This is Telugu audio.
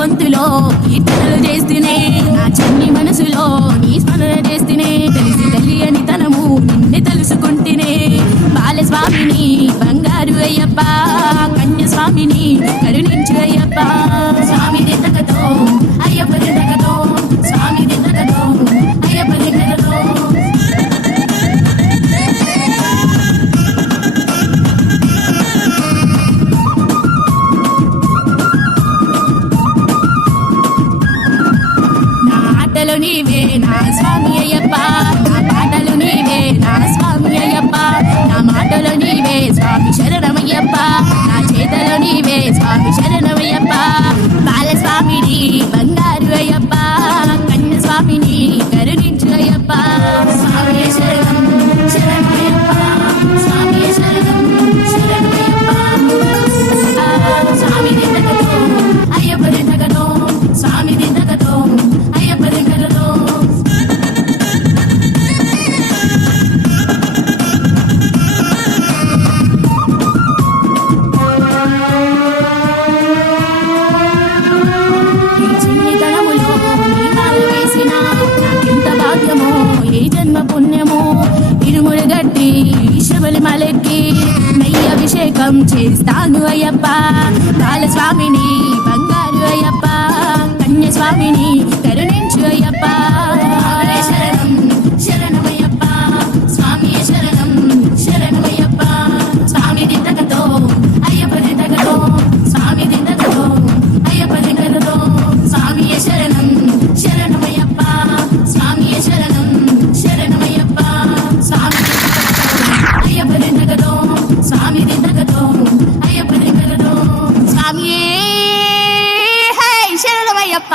గొంతులో కీర్తనలు చేస్తూనే నా చిన్ని మనసులో నీ స్మరణ చేస్తూనే తెలిసి తెలియని తనము నిన్నే తెలుసుకుంటేనే బాలస్వామిని బంగారు అయ్యప్ప కన్య స్వామిని కరుణించు అయ్యప్ప స్వామి దిద్దకతో అయ్యప్ప దిద్దకతో స్వామి దిద్దకతో అయ్యప్ప దిద్దకతో ఆటలు నీవే నా స్వామి అయ్యప్ప నా పాటలు నీవే నా స్వామి అయ్యప్ప నా మాటలు నీవే స్వామి శరణమయ్యప్ప నా చేతలు నీవే స్వామి శరణమయ్యప్ప బాలస్వామిని బంగారు అయ్యప్ప కన్య స్వామిని కరుణించు అయ్యప్ప స్వామి శరణం శరణమయ్యప్ప స్వామి శరణం శరణమయ్యప్ప స్వామి దిద్దకతో అయ్యప్ప దిద్దకతో స్వామి దిద్దకతో అయ్యప్ప దిద్దకతో ఈ చిన్నితనములో నీ మాల వేసిన నాకెంత భాగ్యమో ఏ జన్మ పుణ్యమో ఇరుములు గట్టి శబలి మలెక్కి నెయ్యి అభిషేకం చేస్తాను అయ్యప్ప బాలస్వామిని బంగారు అయ్యప్ప కన్య స్వామిని కరుణించు అయ్యప్ప శరణం శరణమయ్యప్ప స్వామి శరణం శరణమయ్యప్ప స్వామి దిద్దకతో అయ్యప్ప దిద్దకతో స్వామి దిద్దకతో అయ్యప్ప దిద్దకతో స్వామి శరణం శరణమయ్యప్ప స్వామి శరణం శరణమయ్యప్ప స్వామి అయ్యప్ప దిద్దకతో స్వామి దిద్దకతో అయ్యప్ప దిద్దకతో స్వామి శరణమయ్యప్ప